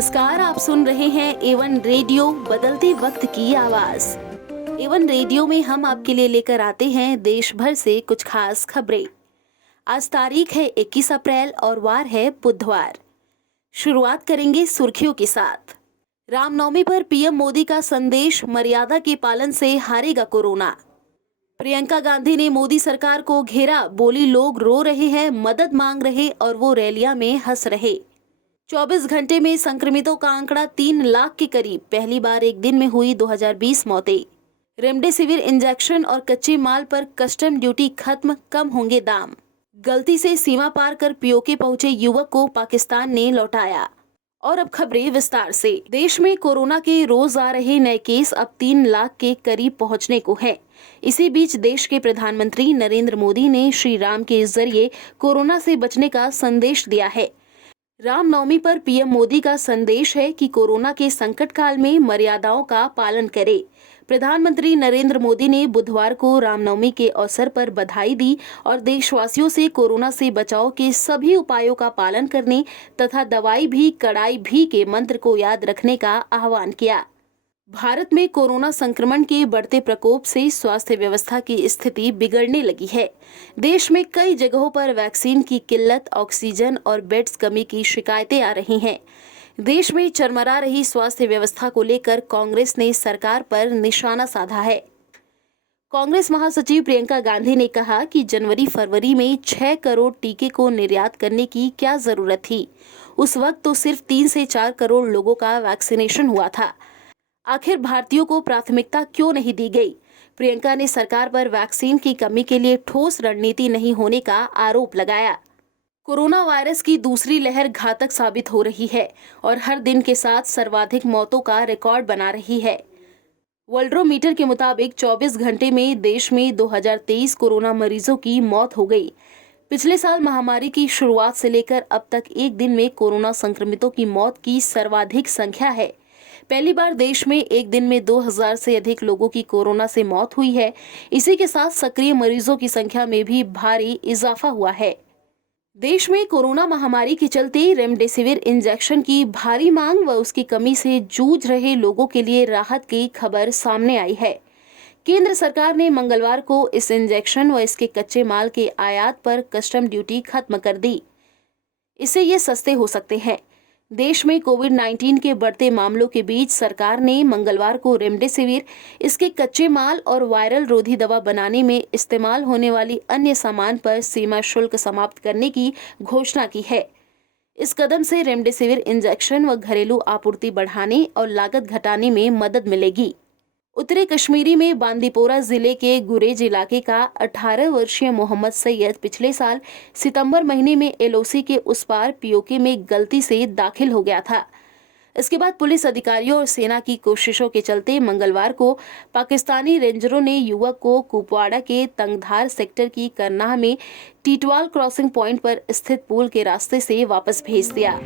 नमस्कार, आप सुन रहे हैं एवन रेडियो, बदलते वक्त की आवाज। एवन रेडियो में हम आपके लिए लेकर आते हैं देश भर से कुछ खास खबरें। आज तारीख है 21 अप्रैल और वार है बुधवार। शुरुआत करेंगे सुर्खियों के साथ। रामनवमी पर पीएम मोदी का संदेश, मर्यादा के पालन से हारेगा कोरोना। प्रियंका गांधी ने मोदी सरकार को घेरा, बोली लोग रो रहे हैं, मदद मांग रहे और वो रैलियां में हंस रहे। 24 घंटे में संक्रमितों का आंकड़ा 3 लाख के करीब, पहली बार एक दिन में हुई 2020 मौतें। रेमडेसिविर इंजेक्शन और कच्चे माल पर कस्टम ड्यूटी खत्म, कम होंगे दाम। गलती से सीमा पार कर पीओके पहुंचे युवक को पाकिस्तान ने लौटाया। और अब खबरें विस्तार से। देश में कोरोना के रोज आ रहे नए केस अब 3 लाख के करीब पहुंचने को हैं। इसी बीच देश के प्रधानमंत्री नरेंद्र मोदी ने श्री राम के जरिए कोरोना से बचने का संदेश दिया है। रामनवमी पर पीएम मोदी का संदेश है कि कोरोना के संकट काल में मर्यादाओं का पालन करें। प्रधानमंत्री नरेंद्र मोदी ने बुधवार को रामनवमी के अवसर पर बधाई दी और देशवासियों से कोरोना से बचाव के सभी उपायों का पालन करने तथा दवाई भी कड़ाई भी के मंत्र को याद रखने का आह्वान किया। भारत में कोरोना संक्रमण के बढ़ते प्रकोप से स्वास्थ्य व्यवस्था की स्थिति बिगड़ने लगी है। देश में कई जगहों पर वैक्सीन की किल्लत, ऑक्सीजन और बेड्स कमी की शिकायतें आ रही हैं। देश में चरमरा रही स्वास्थ्य व्यवस्था को लेकर कांग्रेस ने सरकार पर निशाना साधा है। कांग्रेस महासचिव प्रियंका गांधी ने कहा कि जनवरी-फरवरी में 6 करोड़ टीके को निर्यात करने की क्या जरूरत थी। उस वक्त तो सिर्फ 3 से 4 करोड़ लोगों का वैक्सीनेशन हुआ था। आखिर भारतीयों को प्राथमिकता क्यों नहीं दी गई? प्रियंका ने सरकार पर वैक्सीन की कमी के लिए ठोस रणनीति नहीं होने का आरोप लगाया। कोरोना वायरस की दूसरी लहर घातक साबित हो रही है और हर दिन के साथ सर्वाधिक मौतों का रिकॉर्ड बना रही है। वर्ल्डोमीटर के मुताबिक 24 घंटे में देश में 2023 कोरोना मरीजों की मौत हो गई। पिछले साल महामारी की शुरुआत से लेकर अब तक एक दिन में कोरोना संक्रमितों की मौत की सर्वाधिक संख्या है। पहली बार देश में एक दिन में 2000 से अधिक लोगों की कोरोना से मौत हुई है। इसी के साथ सक्रिय मरीजों की संख्या में भी भारी इजाफा हुआ है। देश में कोरोना महामारी के चलते रेमडेसिविर इंजेक्शन की भारी मांग व उसकी कमी से जूझ रहे लोगों के लिए राहत की खबर सामने आई है। केंद्र सरकार ने मंगलवार को इस इंजेक्शन व इसके कच्चे माल के आयात पर कस्टम ड्यूटी खत्म कर दी। इससे ये सस्ते हो सकते हैं। देश में कोविड-19 के बढ़ते मामलों के बीच सरकार ने मंगलवार को रेमडेसिविर, इसके कच्चे माल और वायरल रोधी दवा बनाने में इस्तेमाल होने वाली अन्य सामान पर सीमा शुल्क समाप्त करने की घोषणा की है। इस कदम से रेमडेसिविर इंजेक्शन व घरेलू आपूर्ति बढ़ाने और लागत घटाने में मदद मिलेगी। उत्तरी कश्मीरी में बांदीपोरा जिले के गुरेज इलाके का 18 वर्षीय मोहम्मद सैयद पिछले साल सितंबर महीने में एलओसी के उस पार पीओके में गलती से दाखिल हो गया था। इसके बाद पुलिस अधिकारियों और सेना की कोशिशों के चलते मंगलवार को पाकिस्तानी रेंजरों ने युवक को कुपवाड़ा के तंगधार सेक्टर की करनाह में टीटवाल क्रॉसिंग पॉइंट पर स्थित पुल के रास्ते से वापस भेज दिया।